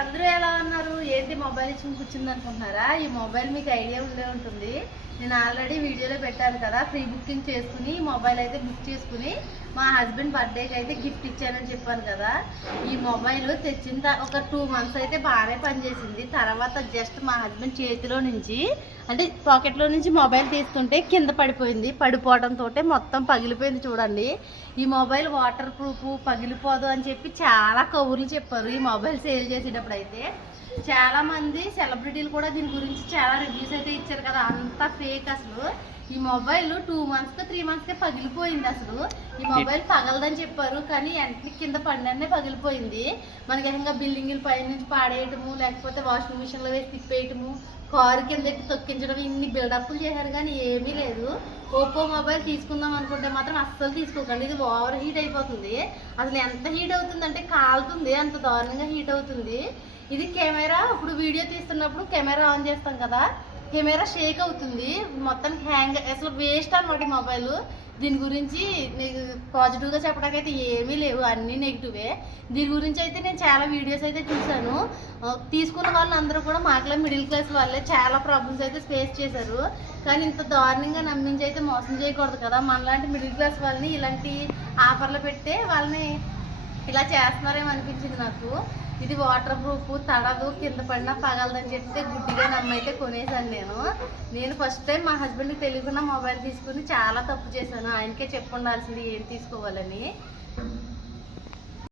అందరూ ఎలా ఉన్నారు? ఏంటి మొబైల్ ఇచ్చి కూర్చుంది అనుకుంటున్నారా ఈ మొబైల్ మీకు ఐడియా ఉండే ఉంటుంది. నేను ఆల్రెడీ వీడియోలో పెట్టాను కదా ప్రీ బుకింగ్ చేసుకుని ఈ మొబైల్ అయితే బుక్ చేసుకుని మా హస్బెండ్ బర్త్డేకి అయితే గిఫ్ట్ ఇచ్చానని చెప్పాను కదా. ఈ మొబైల్ తెచ్చిన త- ఒక టూ మంత్స్ అయితే బాగానే పనిచేసింది. తర్వాత జస్ట్ మా హస్బెండ్ చేతిలో నుంచి అంటే పాకెట్లో నుంచి మొబైల్ తీస్తుంటే కింద పడిపోయింది. పడిపోవడంతో మొత్తం పగిలిపోయింది చూడండి. ఈ మొబైల్ వాటర్ ప్రూఫ్ పగిలిపోదు అని చెప్పి చాలా కవుర్లు చెప్పారు ఈ మొబైల్ సేల్ చేసేటప్పుడు అయితే. చాలా మంది సెలబ్రిటీలు కూడా దీని గురించి చాలా రివ్యూస్ అయితే ఇచ్చారు కదా. అంత ఫేక్ అసలు. ఈ మొబైల్ టూ మంత్స్ త్రీ మంత్స్కే పగిలిపోయింది అసలు. ఈ మొబైల్ పగలదని చెప్పారు కానీ వెంటనే కింద పడిననే పగిలిపోయింది. మనకి ఏకంగా బిల్డింగ్ల పై నుంచి పాడేయటము లేకపోతే వాషింగ్ మిషన్లో వేసి తిప్పేయటము కారు కింద ఎక్కి తొక్కించడం ఇన్ని బిల్డప్లు చేశారు కానీ ఏమీ లేదు. ఓపో మొబైల్ తీసుకుందాం అనుకుంటే మాత్రం అస్సలు తీసుకోకండి. ఇది ఓవర్ హీట్ అయిపోతుంది. అసలు ఎంత హీట్ అవుతుందంటే కాలుతుంది అంత దారుణంగా హీట్ అవుతుంది. ఇది కెమెరా ఇప్పుడు వీడియో తీస్తున్నప్పుడు కెమెరా ఆన్ చేస్తాం కదా. కెమెరా షేక్ అవుతుంది. మొత్తం హ్యాంగ్ అసలు వేస్ట్ అనమాట ఈ మొబైల్ దీని గురించి నీకు పాజిటివ్గా చెప్పడానికి అయితే ఏమీ లేవు. అన్నీ నెగిటివే దీని గురించి అయితే నేను చాలా వీడియోస్ అయితే చూశాను. తీసుకున్న వాళ్ళందరూ కూడా మాకులా మిడిల్ క్లాస్ వాళ్ళే చాలా ప్రాబ్లమ్స్ అయితే ఫేస్ చేశారు. కానీ ఇంత దారుణంగా నమ్మించి అయితే మోసం చేయకూడదు కదా. మనలాంటి మిడిల్ క్లాస్ వాళ్ళని ఇలాంటి ఆఫర్లు పెట్టే వాళ్ళని ఇలా చేస్తున్నారేమో అనిపించింది నాకు. ఇది వాటర్ ప్రూఫ్ తడదు కింద పడినా పగలదని చెప్తే గుడ్డిగా నమ్మైతే కొనేసాను నేను. నేను ఫస్ట్ టైం మా హస్బెండ్కి తెలియకుండా మొబైల్ తీసుకుని చాలా తప్పు చేశాను. ఆయనకే చెప్పుండాల్సింది ఏం తీసుకోవాలని.